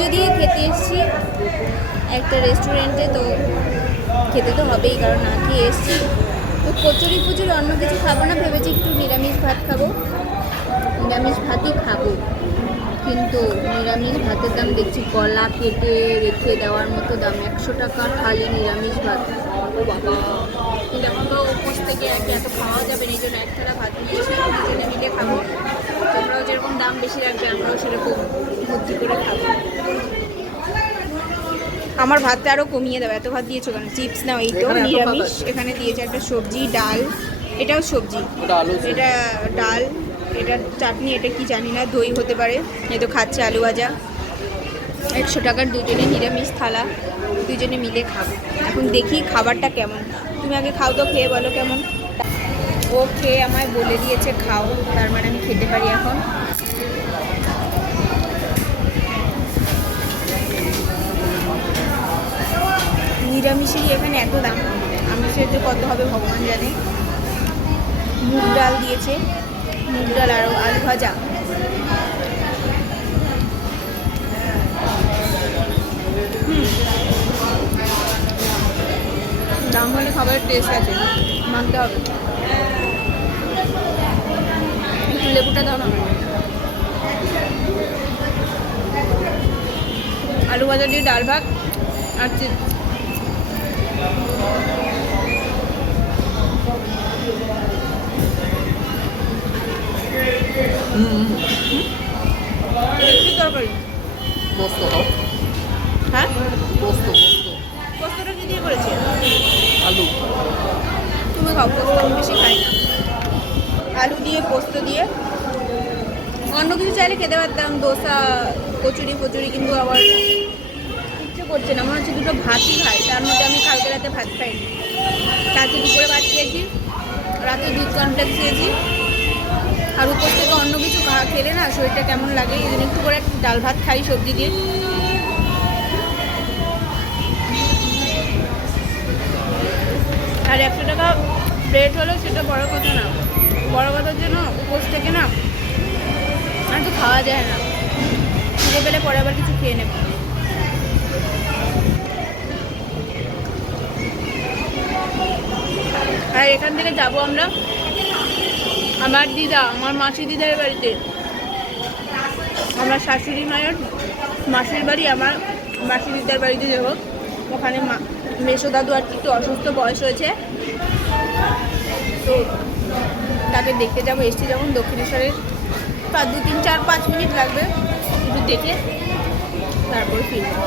পুজো দিয়ে খেতে এসেছি একটা রেস্টুরেন্টে, তো খেতে তো হবেই, কারণ না খেয়ে এসেছি। তো কচুরি ফুচুরি অন্য কিছু খাবো না, ভেবেছি একটু নিরামিষ ভাত খাবো, নিরামিষ ভাতই খাবো। কিন্তু নিরামিষ ভাতের দাম দেখছি গলা কেটে রেখে দেওয়ার মতো দাম, 100 টাকা থালি নিরামিষ ভাত। ও বাবা, কিন্তু এখন তো উপোস থেকে এত খাওয়া যাবে না, এই জন্য এক থালা ভাত নিয়েছি, দুজনে মিলে খাবো। তোমরাও যেরকম দাম বেশি রাখবে আমরাও সেরকম বুদ্ধি করে খাবো। আমার ভাতটা আরও কমিয়ে দেবে, এত ভাত দিয়েছো কেন? চিপস নাও, এই তো নিরামিষ। এখানে দিয়েছে একটা সবজি, ডাল, এটাও সবজি, এটা ডাল, এটা চাটনি, এটা কি জানি না, দই হতে পারে। এই তো খাচ্ছে আলু ভাজা, 100 টাকার দুজনে নিরামিষ থালা, দুজনে মিলে খাবো। এখন দেখি খাবারটা কেমন। তুমি আগে খাও তো, খেয়ে বলো কেমন। ও খেয়ে আমায় বলে দিয়েছে খাও, তার মানে আমি খেতে পারি এখন। নিরামিষেরই এখানে এত দাম, আমিষের যে কত হবে ভগবান জানে। মুগ ডাল দিয়েছে, মুগ ডাল আর আলু ভাজা। দাম হলে খাবারের টেস্ট আছে, মানতে হবে। একটু লেবুটা দাও না। আলু ভাজা দিয়ে ডাল ভাত আর চিপস। কি তরকারি? হ্যাঁ, পোস্তটা কি দিয়ে করেছে? আলু। তুমি খাও, পোস্ত আমি বেশি খাই না। আলু দিয়ে পোস্ত দিয়ে অন্য কিছু চাইলে খেতে পারতাম, দোসা কচুরি ফচুরি, কিন্তু আবার ইচ্ছে করছে না, মনে হচ্ছে দুটো ভাতই খাই। তার মধ্যে আমি কালকে রাতে ভাত খাইনি, কালকে দুপুরে ভাত খেয়েছি, রাতে দুধ কমপ্লেক্স খেয়েছি। আর উপর থেকে অন্য কিছু খেলে না শরীরটা কেমন লাগে, এই জন্য একটু করে ডাল ভাত খাই সবজি দিয়ে। আর 100 টাকা প্লেট হলো সেটা বড় কথা না, বড় কথার জন্য উপোস থেকে না আর তো খাওয়া যায় না, খিদে পেলে পরে আবার কিছু খেয়ে নেব। আর এখান থেকে যাব আমরা আমার দিদা, আমার মাসি দিদার বাড়িতে। আমার শাশুড়ি মায়ের মাসির বাড়ি, আমার মাসি দিদার বাড়িতে যাব। ওখানে মেসো দাদু আর একটু অসুস্থ, বয়স হয়েছে, তো তাকে দেখতে যাবো। এসছি যখন দক্ষিণেশ্বরের, 2, 3, 4, 5 মিনিট লাগবে, একটু দেখে তারপর ফিরবো।